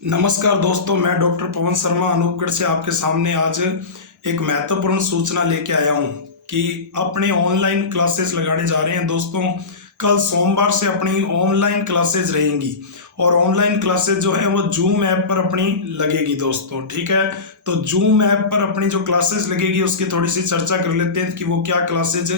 नमस्कार दोस्तों, मैं डॉक्टर पवन शर्मा अनूपगढ़ से आपके सामने आज एक महत्वपूर्ण सूचना लेके आया हूं कि अपने ऑनलाइन क्लासेस लगाने जा रहे हैं। दोस्तों, कल सोमवार से अपनी ऑनलाइन क्लासेस रहेंगी और ऑनलाइन क्लासेस जो है वो जूम ऐप पर अपनी लगेगी। दोस्तों ठीक है, तो जूम ऐप पर अपनी जो क्लासेस लगेगी उसकी थोड़ी सी चर्चा कर लेते हैं कि वो क्या क्लासेज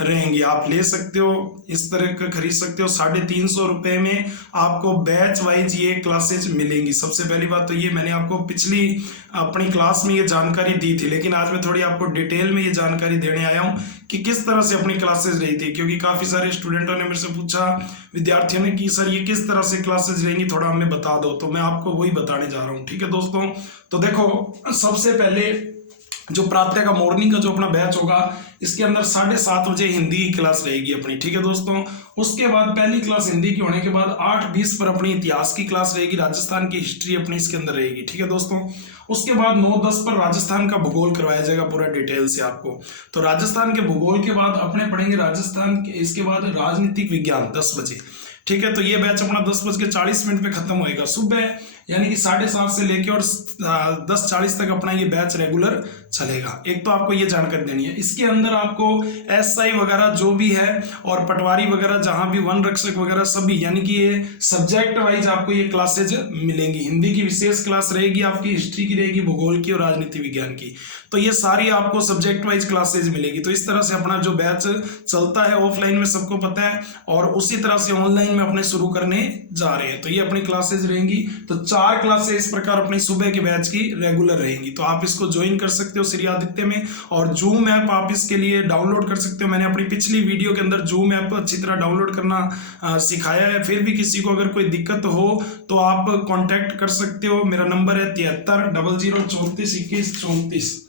रहेंगी। आप ले सकते हो, इस तरह का खरीद सकते हो। 350 रुपये में आपको बैच वाइज ये क्लासेज मिलेंगी। सबसे पहली बात तो ये, मैंने आपको पिछली अपनी क्लास में ये जानकारी दी थी, लेकिन आज मैं थोड़ी आपको डिटेल में ये जानकारी देने आया हूँ कि किस तरह से अपनी क्लासेज रही थी, क्योंकि काफ़ी सारे स्टूडेंटों ने मेरे से पूछा, विद्यार्थियों ने, कि सर ये किस तरह से क्लासेज रहेंगी, थोड़ा हमें बता दो। तो मैं आपको वही बताने जा रहा हूँ। ठीक है दोस्तों, तो देखो, सबसे पहले जो प्रातः का मॉर्निंग का जो अपना बैच होगा, इसके अंदर 7:30 बजे हिंदी की क्लास रहेगी अपनी। ठीक है दोस्तों, उसके बाद पहली क्लास हिंदी की होने के बाद 8:20 पर अपनी इतिहास की क्लास रहेगी, राजस्थान की हिस्ट्री अपनी इसके अंदर रहेगी। ठीक है दोस्तों, उसके बाद 9:10 पर राजस्थान का भूगोल करवाया जाएगा पूरा डिटेल से आपको। तो राजस्थान के भूगोल के बाद अपने पढ़ेंगे राजस्थान के, इसके बाद राजनीतिक विज्ञान 10 बजे। ठीक है, तो ये बैच अपना 10:40 पे खत्म होएगा सुबह, यानी कि 7:30 से लेके और 10:40 तक अपना ये बैच रेगुलर चलेगा। एक तो आपको ये जानकारी देनी है। इसके अंदर आपको एसआई वगैरह जो भी है और पटवारी वगैरह, जहां भी वन रक्षक वगैरह सभी, यानी कि ये सब्जेक्ट वाइज आपको ये क्लासेज मिलेंगी। हिंदी की विशेष क्लास रहेगी आपकी, हिस्ट्री की रहेगी, भूगोल की और राजनीति विज्ञान की। तो ये सारी आपको सब्जेक्ट वाइज क्लासेज मिलेगी। तो इस तरह से अपना जो बैच चलता है ऑफलाइन में सबको पता है, और उसी तरह से ऑनलाइन में अपने शुरू करने जा रहे हैं। तो ये अपनी क्लासेज रहेंगी। तो 4 क्लासेज इस प्रकार अपनी सुबह के बैच की रेगुलर रहेंगी। तो आप इसको ज्वाइन कर सकते हो श्री आदित्य में, और जूम ऐप आप इसके लिए डाउनलोड कर सकते हो। मैंने अपनी पिछली वीडियो के अंदर जूम ऐप अच्छी तरह डाउनलोड करना सिखाया है। फिर भी किसी को अगर कोई दिक्कत हो तो आप कांटेक्ट कर सकते हो। मेरा नंबर है 7300342134,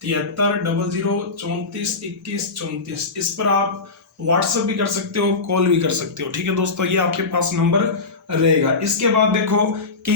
7300342134। इस पर आप व्हाट्सएप भी कर सकते हो, कॉल भी कर सकते हो। ठीक है दोस्तों, ये आपके पास नंबर रहेगा। इसके बाद देखो कि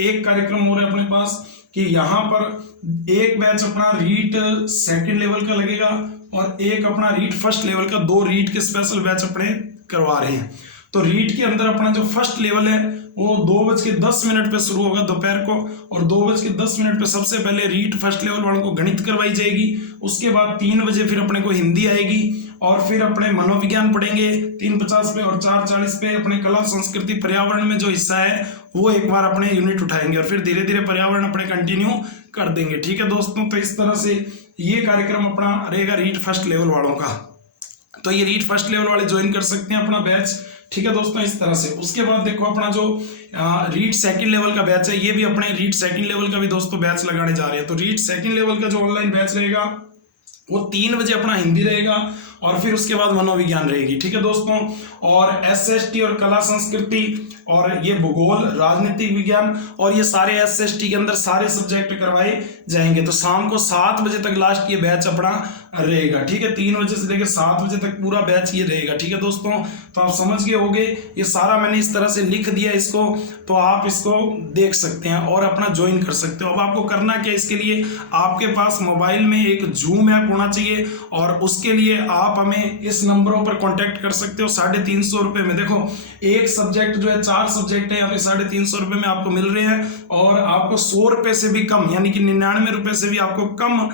एक कार्यक्रम हो रहा है अपने पास कि यहाँ पर एक बैच अपना रीट सेकंड लेवल का लगेगा और एक अपना रीट फर्स्ट लेवल का, 2 रीट के स्पेशल बैच अपने करवा रहे हैं। तो रीट के अंदर अपना जो फर्स्ट लेवल है वो 2:10 पे शुरू होगा दोपहर को, और 2:10 पे सबसे पहले रीट फर्स्ट लेवल वालों को गणित करवाई जाएगी। उसके बाद 3 बजे फिर अपने को हिंदी आएगी, और फिर अपने मनोविज्ञान पढ़ेंगे 3:50 पे, और 4:40 पे अपने कला संस्कृति पर्यावरण में जो हिस्सा है वो एक बार अपने यूनिट उठाएंगे, और फिर धीरे धीरे पर्यावरण अपने कंटिन्यू कर देंगे। ठीक है दोस्तों, तो इस तरह से ये कार्यक्रम अपना रहेगा रीट फर्स्ट लेवल वालों का। तो ये रीट फर्स्ट लेवल वाले ज्वाइन कर सकते हैं अपना बैच। ठीक है दोस्तों, इस तरह से। उसके बाद देखो अपना जो रीट सेकंड लेवल का बैच है, ये भी अपने रीट सेकंड लेवल का भी दोस्तों बैच लगाने जा रहे हैं। तो रीट सेकंड लेवल का जो ऑनलाइन बैच रहेगा वो 3 बजे अपना हिंदी रहेगा, और फिर उसके बाद मनोविज्ञान रहेगी। ठीक है दोस्तों, और एसएसटी और कला संस्कृति, और ये भूगोल, राजनीतिक विज्ञान, और ये सारे एसएसटी के अंदर सारे सब्जेक्ट करवाए जाएंगे। तो शाम को 7 बजे तक लास्ट ये बैच अपना रहेगा। ठीक है, 3 बजे से लेकर 7 बजे तक पूरा बैच ये रहेगा। ठीक है दोस्तों, तो आप समझ गए होंगे, ये सारा मैंने इस तरह से लिख दिया इसको, तो आप इसको देख सकते हैं और अपना ज्वाइन कर सकते हो। अब आपको करना क्या, इसके लिए आपके पास मोबाइल में एक जूम ऐप होना चाहिए, और उसके लिए आप हमें इस नंबरों पर कांटेक्ट कर सकते हो। 350 रुपये में, देखो एक सब्जेक्ट जो है, 4 सब्जेक्ट है यहाँ पे 350 रुपये में आपको मिल रहे हैं, और आपको 100 रुपये से भी कम, यानी कि 99 रुपये से भी आपको कम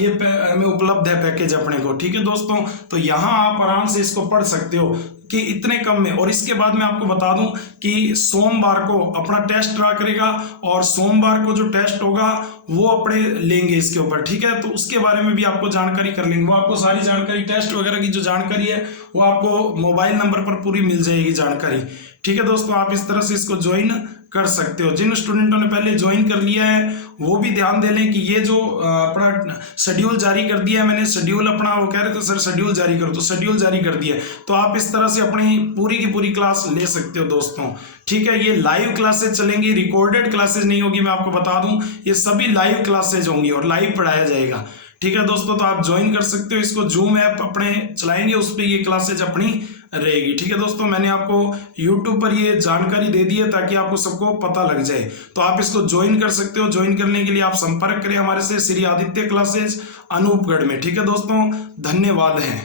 ये में उपलब्ध है पैकेज अपने को। ठीक है दोस्तों, तो यहाँ आप आराम से इसको पढ़ सकते हो कि इतने कम में। और इसके बाद मैं आपको बता दूं कि सोमवार को अपना टेस्ट ड्रा करेगा, और सोमवार को जो टेस्ट होगा वो अपने लेंगे इसके ऊपर। ठीक है, तो उसके बारे में भी आपको जानकारी कर लेंगे। वो आपको सारी जानकारी, टेस्ट वगैरह की जो जानकारी है वो आपको मोबाइल नंबर पर पूरी मिल जाएगी जानकारी। ठीक है दोस्तों, आप इस तरह से इसको ज्वाइन कर सकते हो। जिन स्टूडेंटों ने पहले ज्वाइन कर लिया है वो भी ध्यान दे लें कि ये जो अपना शेड्यूल जारी कर दिया है मैंने, शेड्यूल अपना, वो कह रहे थे सर शेड्यूल जारी करो, तो शेड्यूल जारी कर दिया है। तो आप इस तरह से अपनी पूरी की पूरी क्लास ले सकते हो दोस्तों। ठीक है, ये लाइव क्लासेज चलेंगी, रिकॉर्डेड क्लासेज नहीं होगी। मैं आपको बता दूं, ये सभी लाइव क्लासेज होंगी और लाइव पढ़ाया जाएगा। ठीक है दोस्तों, तो आप ज्वाइन कर सकते हो इसको। जूम ऐप अपने चलाएंगे, उस पर ये क्लासेज अपनी रहेगी। ठीक है दोस्तों, मैंने आपको YouTube पर ये जानकारी दे दी है ताकि आपको सबको पता लग जाए। तो आप इसको ज्वाइन कर सकते हो। ज्वाइन करने के लिए आप संपर्क करें हमारे से, श्री आदित्य क्लासेज अनूपगढ़ में। ठीक है दोस्तों, धन्यवाद है।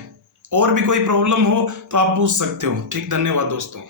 और भी कोई प्रॉब्लम हो तो आप पूछ सकते हो। ठीक, धन्यवाद दोस्तों।